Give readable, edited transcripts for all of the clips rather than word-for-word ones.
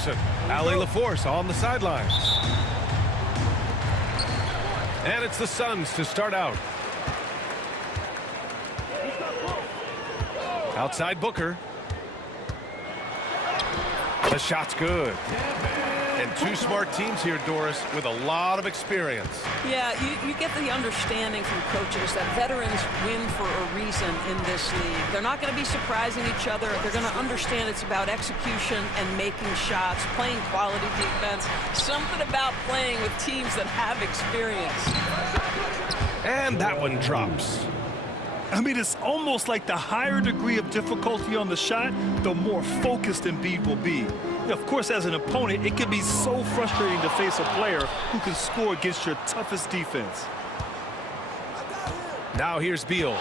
Ferguson. Allie LaForce on the sidelines. And it's the Suns to start out. Outside Booker. The shot's good. And two smart teams here, Doris, with a lot of experience. Yeah, you get the understanding from coaches that veterans win for a reason in this league. They're not going to be surprising each other. They're going to understand it's about execution and making shots, playing quality defense. Something about playing with teams that have experience. And that one drops. I mean, it's almost like the higher degree of difficulty on the shot, the more focused Embiid will be. Of course, as an opponent, it can be so frustrating to face a player who can score against your toughest defense. Now here's Beal.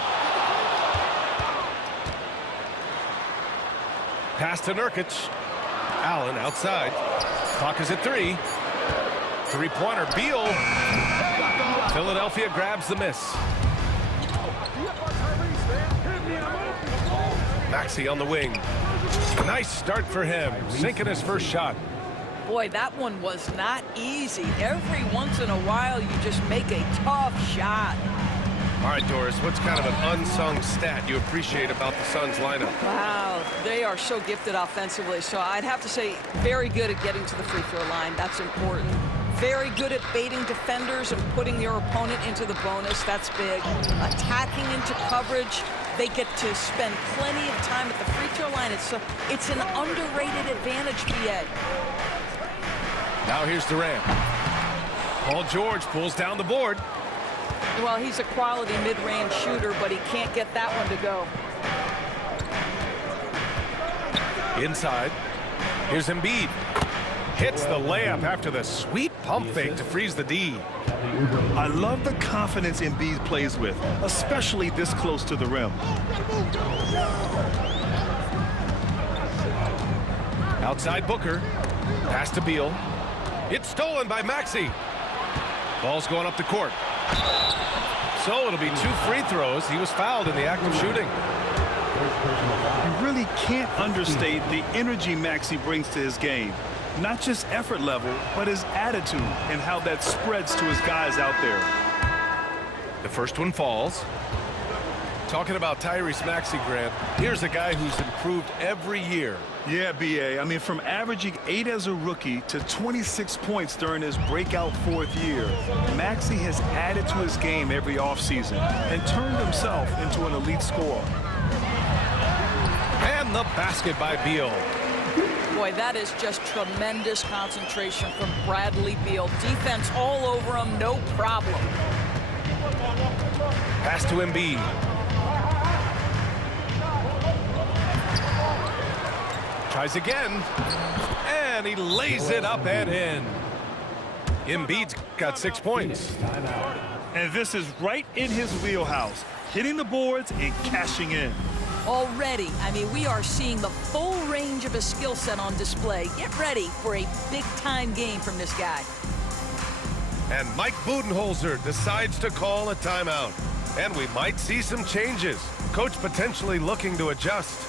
Pass to Nurkic. Allen outside. Clock is at 3. Three-pointer, Beal. Philadelphia grabs the miss. Maxey on the wing. Nice start for him, sinking his first shot. Boy, that one was not easy. Every once in a while, you just make a tough shot. All right, Doris, what's kind of an unsung stat you appreciate about the Suns lineup? Wow, they are so gifted offensively. So I'd have to say very good at getting to the free throw line. That's important. Very good at baiting defenders and putting your opponent into the bonus. That's big. Attacking into coverage. They get to spend plenty of time at the free throw line. It's an underrated advantage, BA. Now here's Durant. Paul George pulls down the board. Well, he's a quality mid-range shooter, but he can't get that one to go. Inside. Here's Embiid. Hits the layup after the sweet pump fake to freeze the D. I love the confidence Embiid plays with, especially this close to the rim. Outside Booker. Pass to Beal. It's stolen by Maxey. Ball's going up the court. So it'll be 2 free throws. He was fouled in the act of shooting. You really can't understate the energy Maxey brings to his game. Not just effort level, but his attitude and how that spreads to his guys out there. The first one falls. Talking about Tyrese Maxey, Grant, here's a guy who's improved every year. Yeah, BA. I mean, from averaging 8 as a rookie to 26 points during his breakout 4th year, Maxey has added to his game every offseason and turned himself into an elite scorer. And the basket by Beal. Boy, that is just tremendous concentration from Bradley Beal. Defense all over him, no problem. Pass to Embiid. Tries again. And he lays it up and in. Embiid's got 6 points. And this is right in his wheelhouse, hitting the boards and cashing in. Already, I mean, we are seeing the full range of his skill set on display. Get ready for a big-time game from this guy. And Mike Budenholzer decides to call a timeout. And we might see some changes. Coach potentially looking to adjust.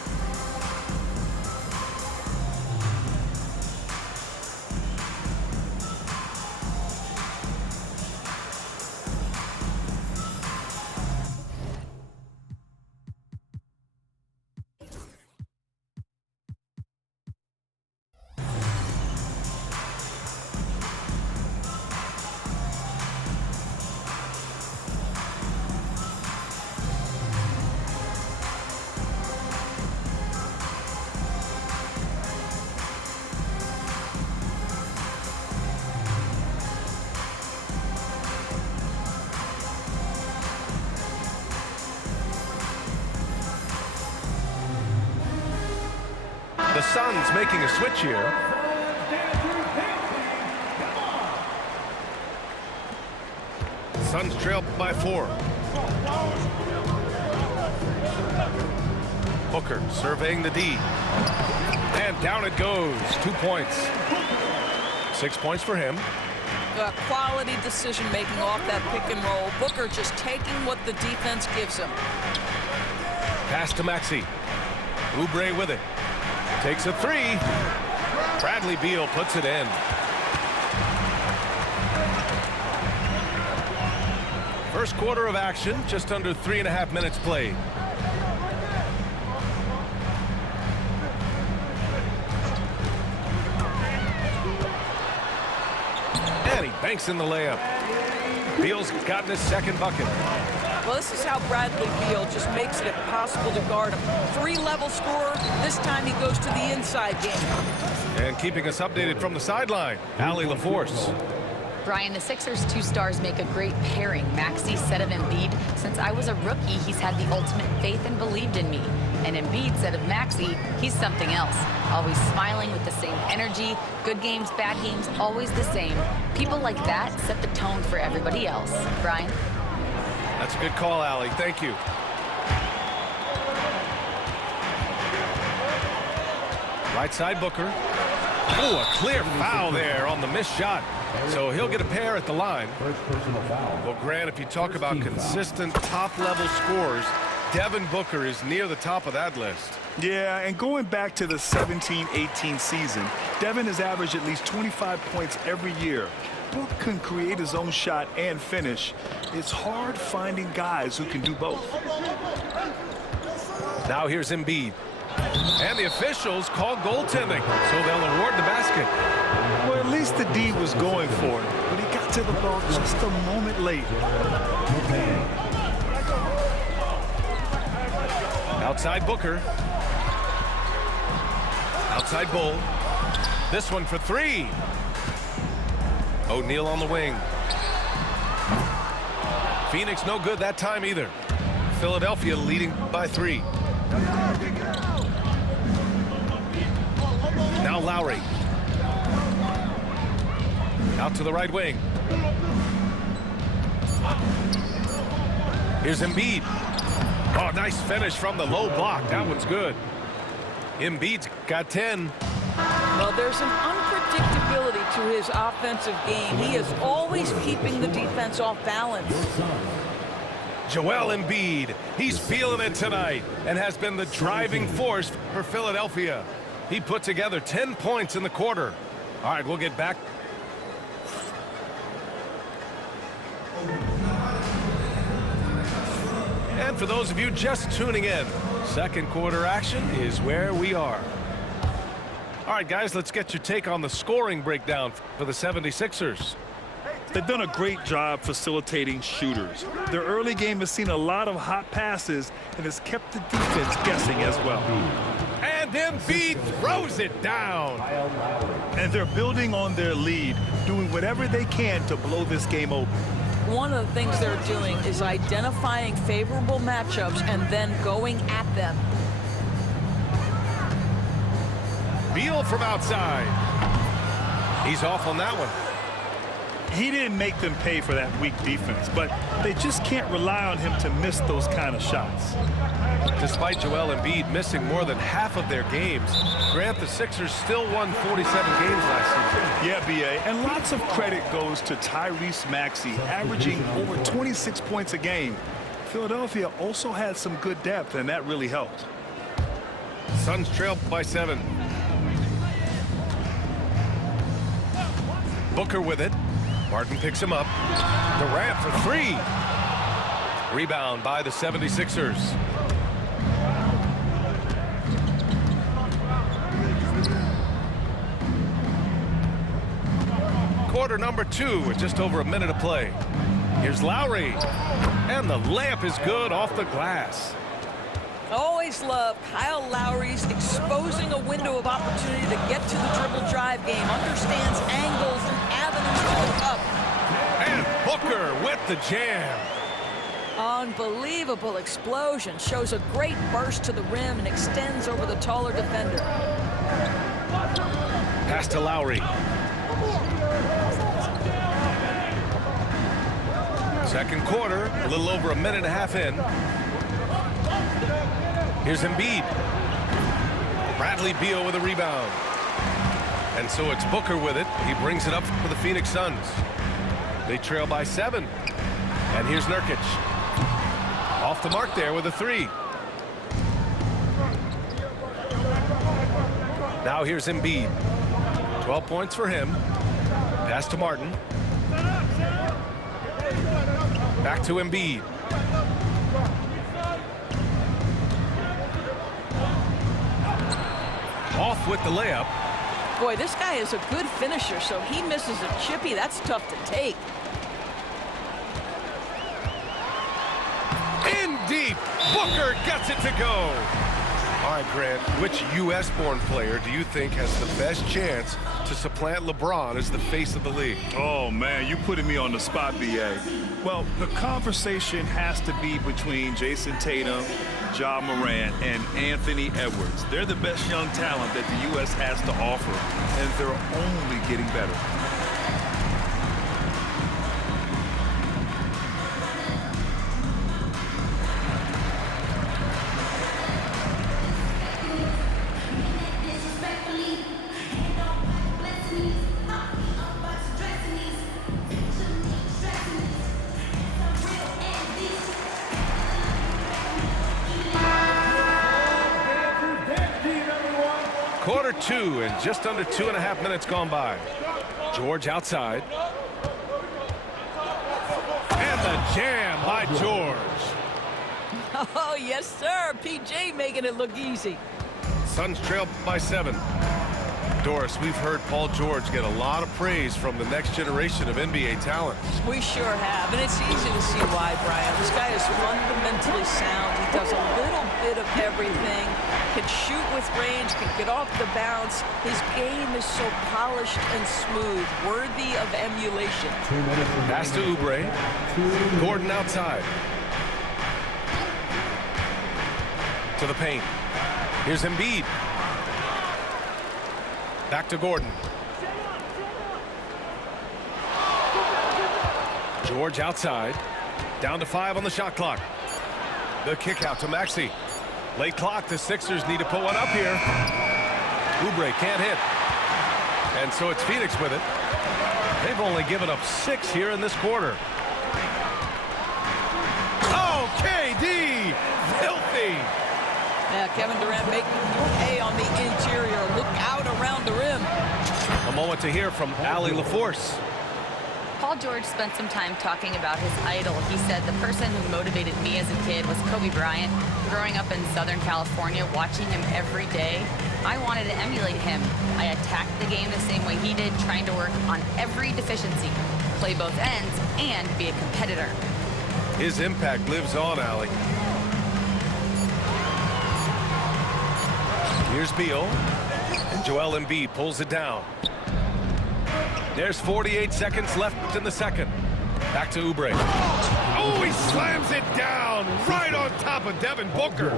The Suns making a switch here. Suns trail by 4. Booker surveying the D. And down it goes. 2 points. 6 points for him. Quality decision-making off that pick and roll. Booker just taking what the defense gives him. Pass to Maxey. Oubre with it. Takes a 3. Bradley Beal puts it in. First quarter of action, just under 3.5 minutes played. And he banks in the layup. Beal's gotten his second bucket. Well, this is how Bradley Beal just makes it impossible to guard him. 3-level scorer. This time he goes to the inside game. And keeping us updated from the sideline, Allie LaForce. Brian, the Sixers' two stars make a great pairing. Maxey said of Embiid, since I was a rookie, he's had the ultimate faith and believed in me. And Embiid said of Maxey, he's something else. Always smiling with the same energy. Good games, bad games, always the same. People like that set the tone for everybody else. Brian? That's a good call, Allie. Thank you. Right side, Booker. Oh, a clear foul there on the missed shot. So he'll get a pair at the line. Well, Grant, if you talk about consistent top-level scores, Devin Booker is near the top of that list. Yeah, and going back to the 17-18 season, Devin has averaged at least 25 points every year. Book can create his own shot and finish. It's hard finding guys who can do both. Now here's Embiid. And the officials call goaltending, so they'll award the basket. Well, at least the D was going for it, but he got to the ball just a moment late. Outside Booker. Outside Bull. This one for three. O'Neal on the wing. Phoenix no good that time either. Philadelphia leading by 3. Now Lowry. Out to the right wing. Here's Embiid. Oh, nice finish from the low block. That one's good. Embiid's got 10. Well, there's an unpredictability to his offensive game. He is always keeping the defense off balance. Joel Embiid, he's feeling it tonight and has been the driving force for Philadelphia. He put together 10 points in the quarter. All right, we'll get back. And for those of you just tuning in, second quarter action is where we are. All right, guys, let's get your take on the scoring breakdown for the 76ers. They've done a great job facilitating shooters. Their early game has seen a lot of hot passes and has kept the defense guessing as well. And Embiid throws it down. And they're building on their lead, doing whatever they can to blow this game open. One of the things they're doing is identifying favorable matchups and then going at them. Beal from outside. He's off on that one. He didn't make them pay for that weak defense, but they just can't rely on him to miss those kind of shots. Despite Joel Embiid missing more than half of their games, Grant, the Sixers still won 47 games last season. Yeah, B.A., and lots of credit goes to Tyrese Maxey, averaging over 26 points a game. Philadelphia also had some good depth, and that really helped. Suns trail by 7. Booker with it. Martin picks him up. Durant for 3. Rebound by the 76ers. Quarter number 2 with just over a minute to play. Here's Lowry. And the layup is good off the glass. Always love Kyle Lowry's exposing a window of opportunity to get to the dribble drive game. Understands angles and avenues to the cup. And Booker with the jam. Unbelievable explosion. Shows a great burst to the rim and extends over the taller defender. Pass to Lowry. Second quarter, a little over a minute and a half in. Here's Embiid. Bradley Beal with a rebound. And so it's Booker with it. He brings it up for the Phoenix Suns. They trail by 7. And here's Nurkic. Off the mark there with a 3. Now here's Embiid. 12 points for him. Pass to Martin. Back to Embiid. Off with the layup. Boy, this guy is a good finisher, so he misses a chippy. That's tough to take. In deep. Booker gets it to go. All right, Grant, which U.S.-born player do you think has the best chance to supplant LeBron as the face of the league? Oh, man, you putting me on the spot, B.A. Well, the conversation has to be between Jason Tatum, Ja Morant, and Anthony Edwards. They're the best young talent that the U.S. has to offer, and they're only getting better. Quarter two and just under 2.5 minutes gone by. George outside. And the jam by George. Oh, yes, sir. PJ making it look easy. Suns trail by 7. Doris, we've heard Paul George get a lot of praise from the next generation of NBA talent. We sure have, and it's easy to see why, Brian. This guy is fundamentally sound. He does a little bit of everything, can shoot with range, can get off the bounce. His game is so polished and smooth, worthy of emulation. Pass to Oubre. Gordon outside. To the paint. Here's Embiid. Back to Gordon. George outside. Down to 5 on the shot clock. The kick out to Maxey. Late clock. The Sixers need to put one up here. Oubre can't hit. And so it's Phoenix with it. They've only given up 6 here in this quarter. Oh, KD! Filthy! Yeah, Kevin Durant making hay on the interior. Look out around the rim. A moment to hear from Allie LaForce. Paul George spent some time talking about his idol. He said, the person who motivated me as a kid was Kobe Bryant. Growing up in Southern California, watching him every day, I wanted to emulate him. I attacked the game the same way he did, trying to work on every deficiency, play both ends, and be a competitor. His impact lives on, Allie. Here's Beal. And Joel Embiid pulls it down. There's 48 seconds left in the second. Back to Oubre. Oh, he slams it down right on top of Devin Booker.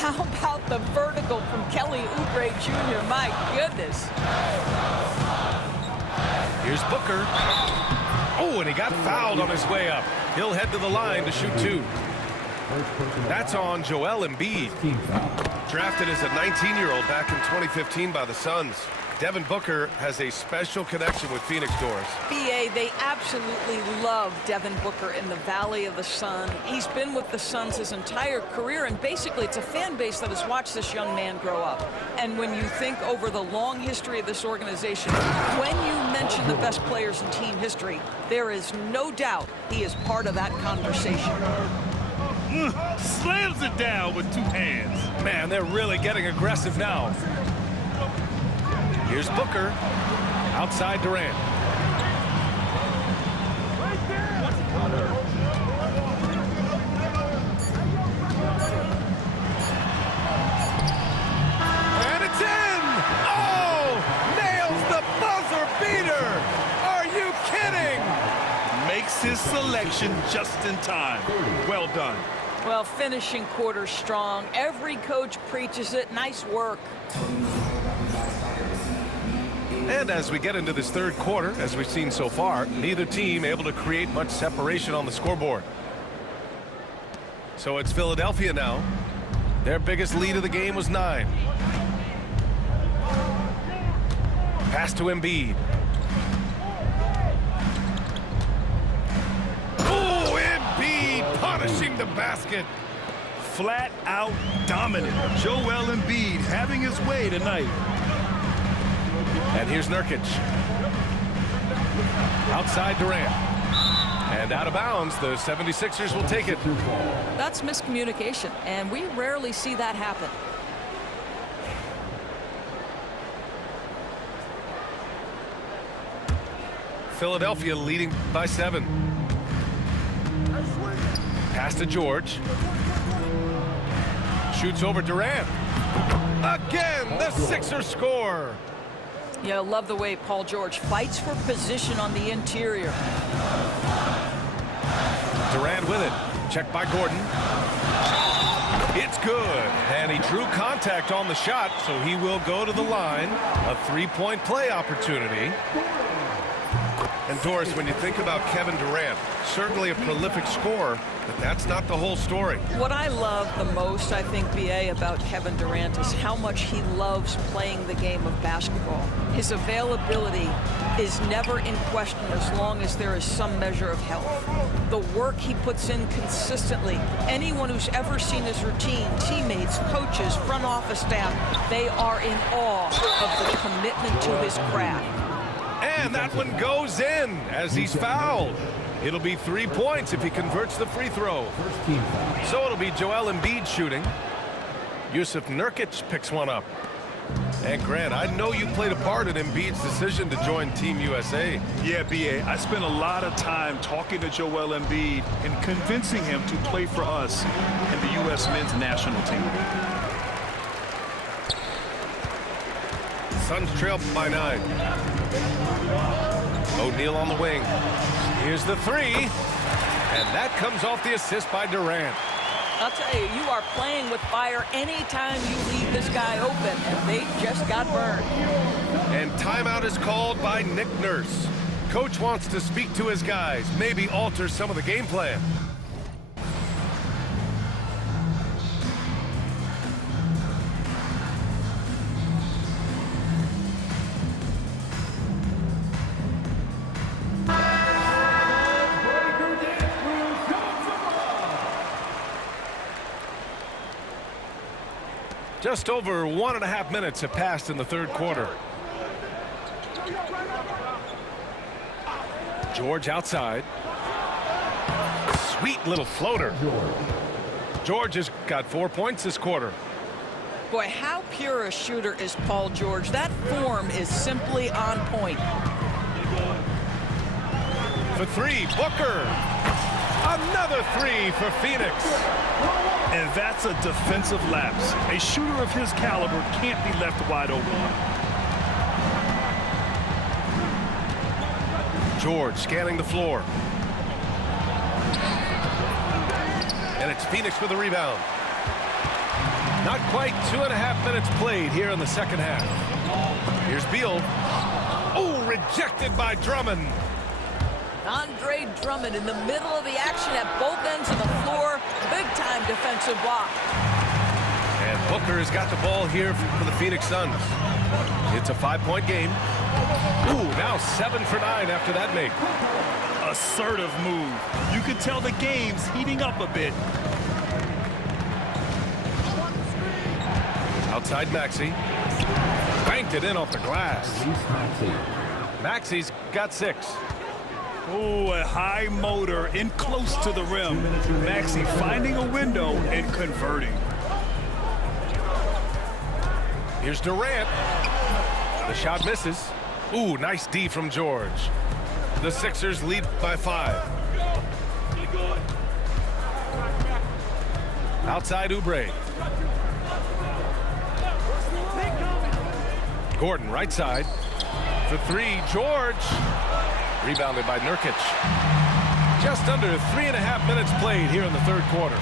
How about the vertical from Kelly Oubre Jr.? My goodness. Here's Booker. Oh, and he got fouled on his way up. He'll head to the line to shoot 2. That's on Joel Embiid. Drafted as a 19-year-old back in 2015 by the Suns. Devin Booker has a special connection with Phoenix, Doris. BA, they absolutely love Devin Booker in the Valley of the Sun. He's been with the Suns his entire career, and basically it's a fan base that has watched this young man grow up. And when you think over the long history of this organization, when you mention the best players in team history, there is no doubt he is part of that conversation. Slams it down with 2 hands. Man, they're really getting aggressive now. Here's Booker. Outside Durant. And it's in! Oh! Nails the buzzer beater! Are you kidding? Makes his selection just in time. Well done. Well, finishing quarter strong. Every coach preaches it. Nice work. And as we get into this third quarter, as we've seen so far, neither team able to create much separation on the scoreboard. So it's Philadelphia now. Their biggest lead of the game was 9. Pass to Embiid. Oh, Embiid punishing the basket. Flat out dominant. Joel Embiid having his way tonight. And here's Nurkic. Outside Durant. And out of bounds, the 76ers will take it. That's miscommunication, and we rarely see that happen. Philadelphia leading by 7. Pass to George. Shoots over Durant. Again, the Sixers score. Yeah, love the way Paul George fights for position on the interior. Durant with it. Checked by Gordon. It's good. And he drew contact on the shot, so he will go to the line. A three-point play opportunity. And Doris, when you think about Kevin Durant, certainly a prolific scorer, but that's not the whole story. What I love the most, I think, BA, about Kevin Durant is how much he loves playing the game of basketball. His availability is never in question as long as there is some measure of health. The work he puts in consistently, anyone who's ever seen his routine, teammates, coaches, front office staff, they are in awe of the commitment to his craft. And that one goes in as he's fouled. It'll be 3 points if he converts the free throw. So it'll be Joel Embiid shooting. Yusuf Nurkic picks one up. And Grant, I know you played a part in Embiid's decision to join Team USA. Yeah, BA, I spent a lot of time talking to Joel Embiid and convincing him to play for us in the U.S. men's national team. Suns trail by 9. O'Neal on the wing. Here's the three. And that comes off the assist by Durant. I'll tell you, you are playing with fire anytime you leave this guy open, and they just got burned. And timeout is called by Nick Nurse. Coach wants to speak to his guys, maybe alter some of the game plan. Just over 1.5 minutes have passed in the third quarter. George outside. Sweet little floater. George has got 4 points this quarter. Boy, how pure a shooter is Paul George. That form is simply on point. For three, Booker. Another three for Phoenix. And that's a defensive lapse. A shooter of his caliber can't be left wide open. George scanning the floor. And it's Phoenix with a rebound. Not quite 2.5 minutes played here in the second half. Here's Beal. Oh, rejected by Drummond. Andre Drummond in the middle of the action at both ends of the floor. Big-time defensive block. And Booker has got the ball here for the Phoenix Suns. It's a 5-point game. Ooh, now 7 for 9 after that make. Assertive move. You can tell the game's heating up a bit. Outside Maxey. Banked it in off the glass. Maxey's got 6. Oh, a high motor in close to the rim. Maxey finding a window and converting. Here's Durant. The shot misses. Ooh, nice D from George. The Sixers lead by 5. Outside Oubre. Gordon, right side. For 3, George. Rebounded by Nurkic. Just under 3.5 minutes played here in the third quarter.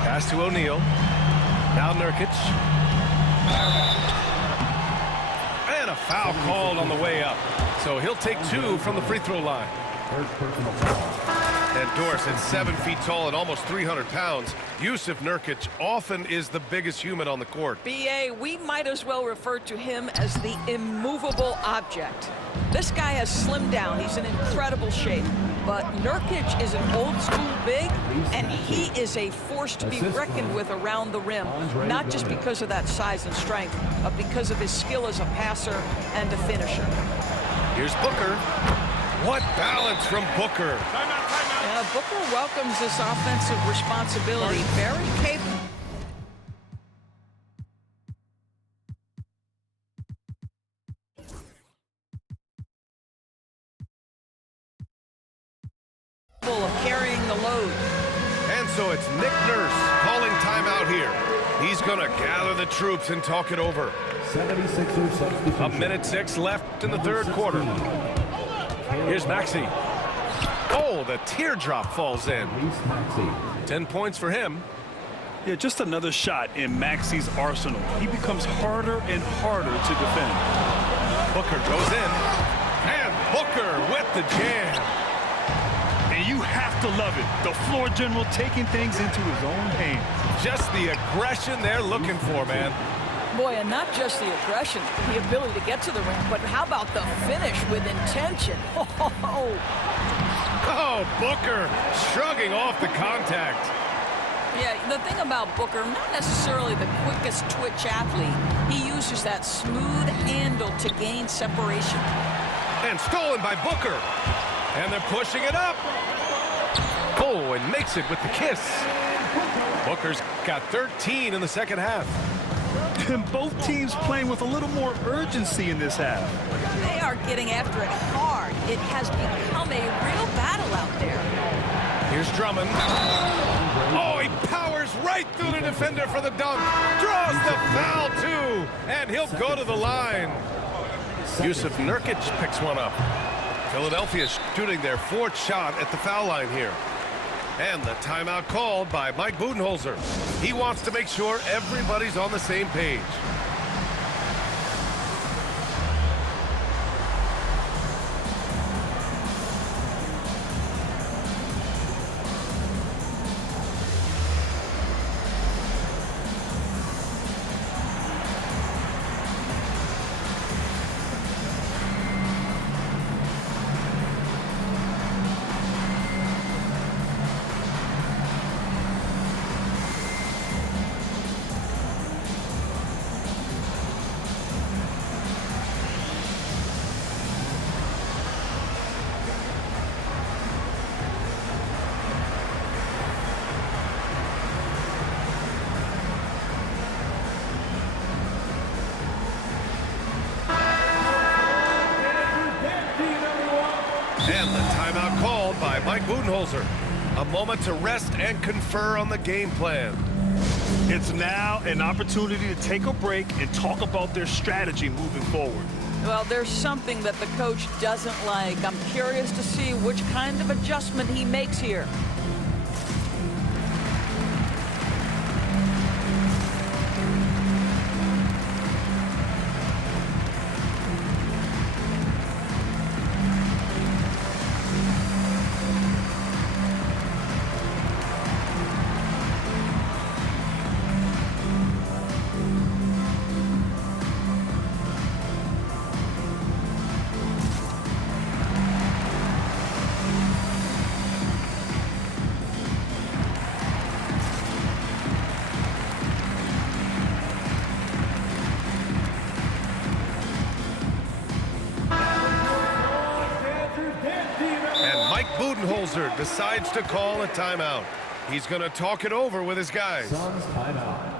Pass to O'Neal. Now Nurkic. And a foul called on the way up. So he'll take 2 from the free throw line. And Doris, at 7 feet tall and almost 300 pounds, Yusuf Nurkic often is the biggest human on the court. BA, we might as well refer to him as the immovable object. This guy has slimmed down. He's in incredible shape. but Nurkic is an old-school big, and he is a force to be reckoned with around the rim, not just because of that size and strength, but because of his skill as a passer and a finisher. Here's Booker. What balance from Booker. Yeah, Booker welcomes this offensive responsibility. Very capable. Of carrying the load. And so it's Nick Nurse calling timeout here. He's going to gather the troops and talk it over. 76ers substitution. A minute 6 left in the third quarter. Here's Maxey. Oh, the teardrop falls in. 10 points for him. Yeah, just another shot in Maxey's arsenal. He becomes harder and harder to defend. Booker goes in. And Booker with the jam. And you have to love it. The floor general taking things into his own hands. Just the aggression they're looking for, man. Boy, and not just the aggression, the ability to get to the rim, but how about the finish with intention? Oh, Booker shrugging off the contact. Yeah, the thing about Booker, not necessarily the quickest twitch athlete. He uses that smooth handle to gain separation. And stolen by Booker. And they're pushing it up. Oh, and makes it with the kiss. Booker's got 13 in the second half. And both teams playing with a little more urgency in this half. They are getting after it hard. It has become a real battle out there. Here's Drummond. Oh, he powers right through the defender for the dunk. Draws the foul, too. And he'll go to the line. Yusuf Nurkic picks one up. Philadelphia shooting their 4th shot at the foul line here. And the timeout called by Mike Budenholzer. He wants to make sure everybody's on the same page. And the timeout called by Mike Budenholzer. A moment to rest and confer on the game plan. It's now an opportunity to take a break and talk about their strategy moving forward. Well, there's something that the coach doesn't like. I'm curious to see which kind of adjustment he makes here. Budenholzer decides to call a timeout. He's going to talk it over with his guys. Suns timeout.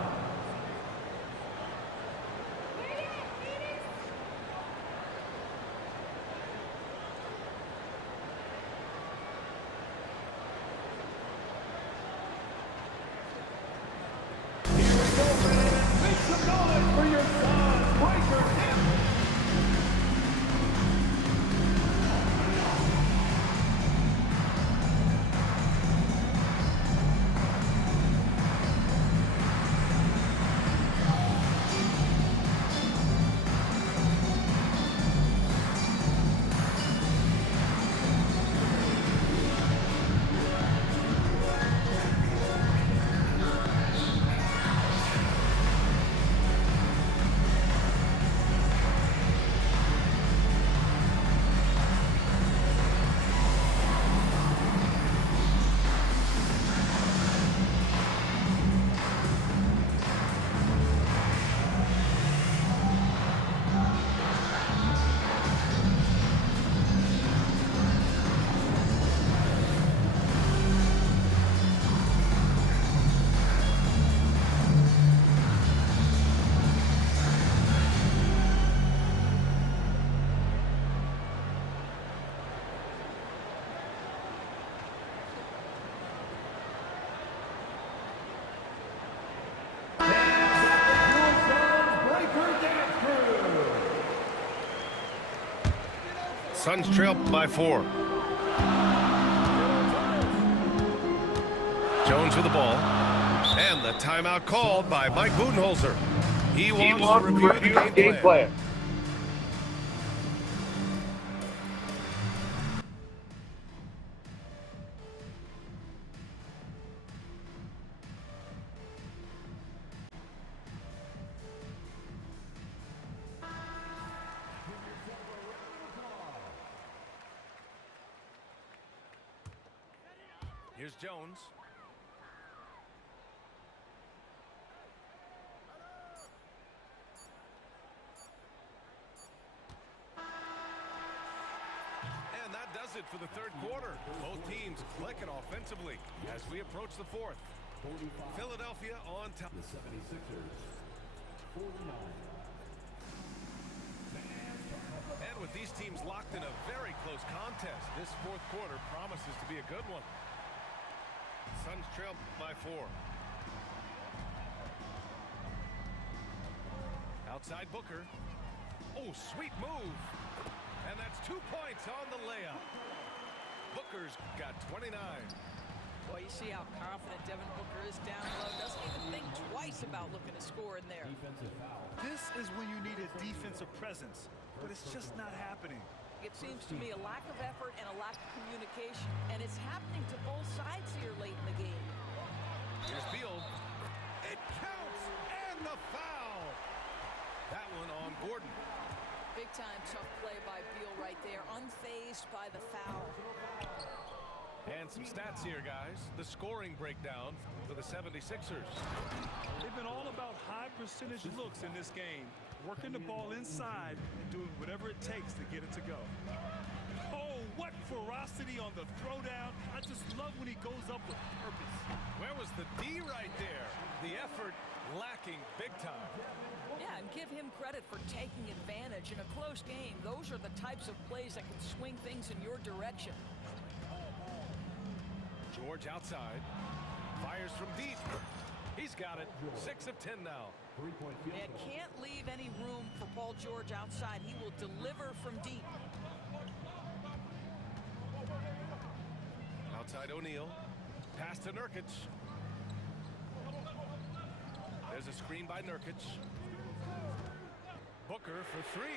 Suns trail by 4. Jones with the ball. And the timeout called by Mike Budenholzer. He wants to review the game plan. Here's Jones. And that does it for the third quarter. Both teams clicking offensively as we approach the fourth. Philadelphia on top. The 76ers, 49. And with these teams locked in a very close contest, this fourth quarter promises to be a good one. Suns trail by 4. Outside Booker. Oh, sweet move. And that's 2 points on the layup. Booker's got 29. Boy, you see how confident Devin Booker is down low. Doesn't even think twice about looking to score in there. Defensive foul. This is when you need a defensive presence, but it's just not happening. It seems to me a lack of effort and a lack of communication, and it's happening to both sides here late in the game. Here's Beal. It counts, and the foul. That one on Gordon. Big time tough play by Beal right there, unfazed by the foul. And some stats here, guys. The scoring breakdown for the 76ers. They've been all about high percentage looks in this game, working the ball inside and doing whatever it takes to get it to go. Oh, what ferocity on the throwdown. I just love when he goes up with purpose. Where was the D right there? The effort lacking big time. Yeah, and give him credit for taking advantage in a close game. Those are the types of plays that can swing things in your direction. George outside. Fires from deep. He's got it. 6 of 10 now. Three-point field And goal. can't leave any room for Paul George outside. He will deliver from deep. Outside O'Neal. Pass to Nurkic. There's a screen by Nurkic. Booker for 3.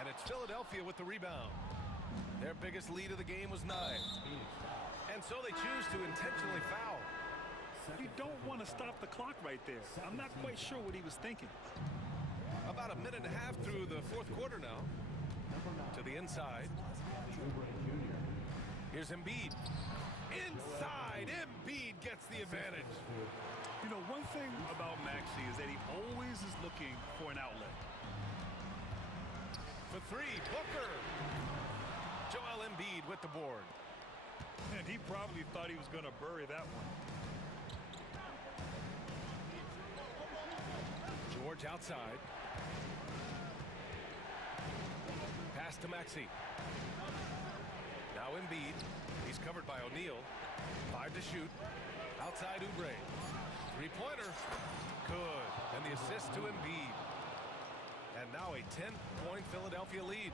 And it's Philadelphia with the rebound. Their biggest lead of the game was 9. And so they choose to intentionally foul. You don't want to stop the clock right there. I'm not quite sure what he was thinking. About a minute and a half through the fourth quarter now. To the inside. Here's Embiid. Inside, Embiid gets the advantage. You know, one thing about Maxey is that he always is looking for an outlet. For 3, Booker. Joel Embiid with the board. And he probably thought he was going to bury that one. George outside. Pass to Maxey. Now Embiid. He's covered by O'Neal. 5 to shoot. Outside Oubre. 3-pointer. Good. And the assist to Embiid. And now a 10-point Philadelphia lead.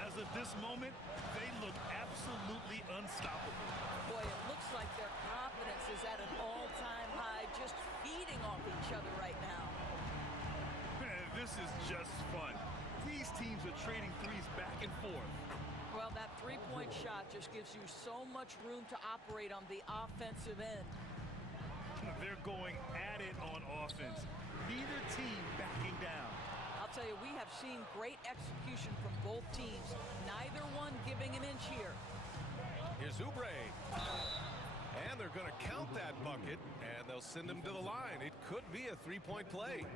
As of this moment, they look absolutely unstoppable. Boy, it looks like their confidence is at an all-time high, just feeding off each other right now. Man, this is just fun. These teams are trading threes back and forth. Well, that three-point shot just gives you so much room to operate on the offensive end. They're going at it on offense. Neither team backing down. I'll tell you, we have seen great execution from both teams. Neither one giving an inch here. Here's Oubre. And they're going to count that bucket, and they'll send him to the line. It could be a 3-point play.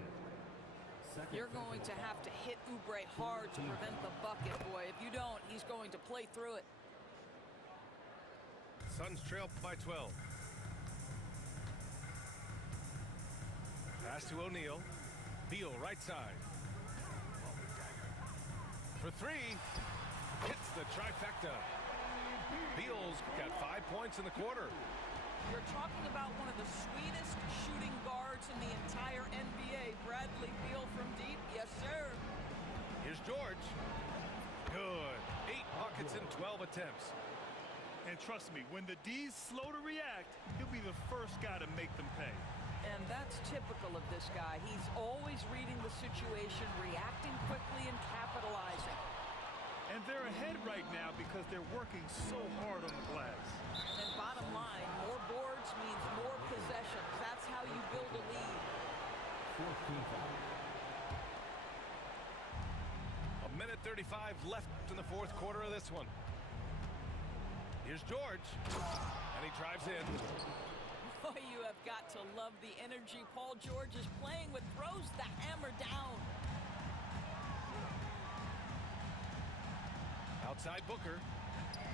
You're going to have to hit Oubre hard to prevent the bucket, boy. If you don't, he's going to play through it. Suns trail by 12. Pass to O'Neal. Beal right side. For 3. Hits the trifecta. Beal's got 5 points in the quarter. You're talking about one of the sweetest shooting guards in the entire NBA. Bradley Beal from deep. Yes, sir. Here's George. Good. 8 buckets in 12 attempts. And trust me, when the D's slow to react, he'll be the first guy to make them pay. And that's typical of this guy. He's always reading the situation, reacting quickly, and capitalizing. And they're ahead right now because they're working so hard on the glass. And bottom line, more boards means more possessions. That's how you build a lead. 14 foul. A minute 35 left in the fourth quarter of this one. Here's George, and he drives in. Boy, you have got to love the energy Paul George is playing with. Throws the hammer down. Outside Booker.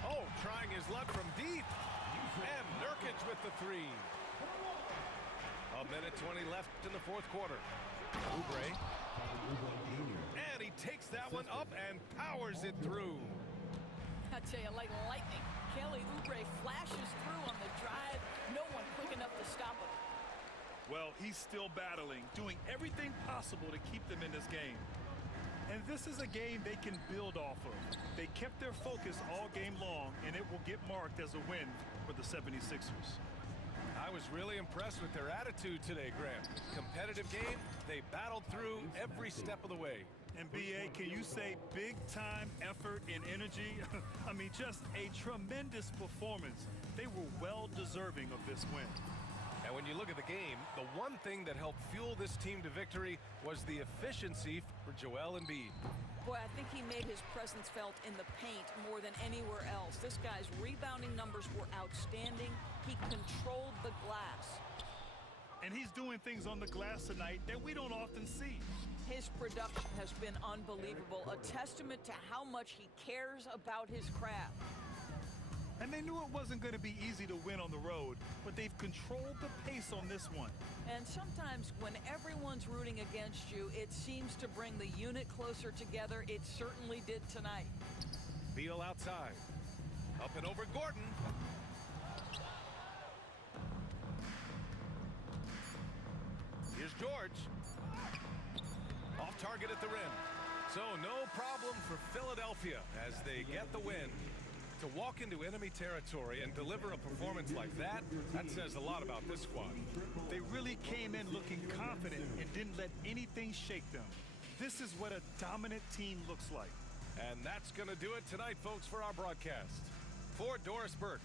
Oh, trying his luck from deep. And Nurkic with the 3. A minute 20 left in the fourth quarter. Oubre. And he takes that one up and powers it through. I tell you, like lightning, Kelly Oubre flashes through on the drive. No one quick enough to stop him. Well, he's still battling, doing everything possible to keep them in this game. And this is a game they can build off of. They kept their focus all game long, and it will get marked as a win for the 76ers. I was really impressed with their attitude today, Graham. Competitive game, they battled through every step of the way. And B.A., can you say big-time effort and energy? I mean, just a tremendous performance. They were well deserving of this win. And when you look at the game, the one thing that helped fuel this team to victory was the efficiency for Joel Embiid. Boy, I think he made his presence felt in the paint more than anywhere else. This guy's rebounding numbers were outstanding. He controlled the glass. And he's doing things on the glass tonight that we don't often see. His production has been unbelievable, a testament to how much he cares about his craft. And they knew it wasn't going to be easy to win on the road, but they've controlled the pace on this one. And sometimes when everyone's rooting against you, it seems to bring the unit closer together. It certainly did tonight. Beal outside. Up and over Gordon. Here's George. Off target at the rim. So no problem for Philadelphia as they get the win. To walk into enemy territory and deliver a performance like that says a lot about this squad. They really came in looking confident and didn't let anything shake them. This is what a dominant team looks like. And that's going to do it tonight, folks, for our broadcast. For Doris Burke,